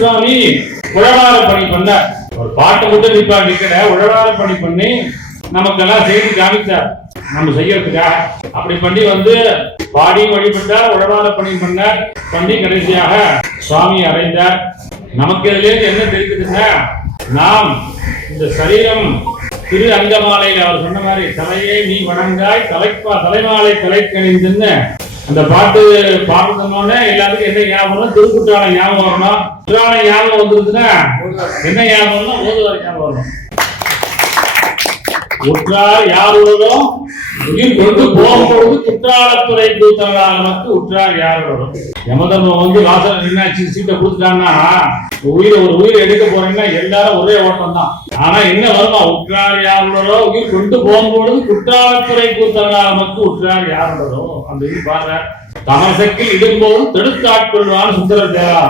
சுவாமி உழவார பணி பண்ண ஒரு பாட்டை மட்டும் நிற்கிற உழவார பணி பண்ணி நமக்கெல்லாம் செய்து காமிச்சார் நம்ம செய்யறதுக்காக. அப்படி பண்ணி வந்து பாடி வழிபட்டார், உழவார பணி பண்ணார், பண்ணி கடைசியாக சுவாமி அடைந்தார். நமக்கு இதுலேருந்து என்ன தெரியுதுங்க, நாம் இந்த சரீரம் திரு அங்கமாலையில் அவர் சொன்ன மாதிரி தலையை நீ வணங்காய் தலைமாலை தலைக்கணிந்துன்னு அந்த பாட்டு பாடுறதுனோட எல்லாத்துக்கும் என்ன ஞாபகம், திருக்குற்றால ஞாபகம் வரணும். குற்றால ஞாபகம் வந்துருச்சுன்னா என்ன ஞாபகம்னா ஓதுவார் ஞாபகம் வரணும். உற்றார் யாருடனும் உயிர் கொண்டு போகும்பொழுது குற்றாலத்துறை கூத்தனாக நமக்கு உற்றார் யாருடனும். யமதர்மம் வந்து வாசல் என்னாச்சு சீட்டை கொடுத்துட்டாங்கன்னா ஒரு உயிரை எடுக்க போறீங்கன்னா எல்லாரும் ஒரே ஓட்டம் தான். ஆனா என்ன வருமா, உற்றார் யாருடனோ உயிர் கொண்டு போகும்பொழுது குற்றாலத்துறை கூத்தனாக நமக்கு உற்றார் யாருடனோ. அந்த இது பாருங்க, தமசக்கில் இடும்போது தடுத்தாட்கொள்வான்னு சுந்தர தேவா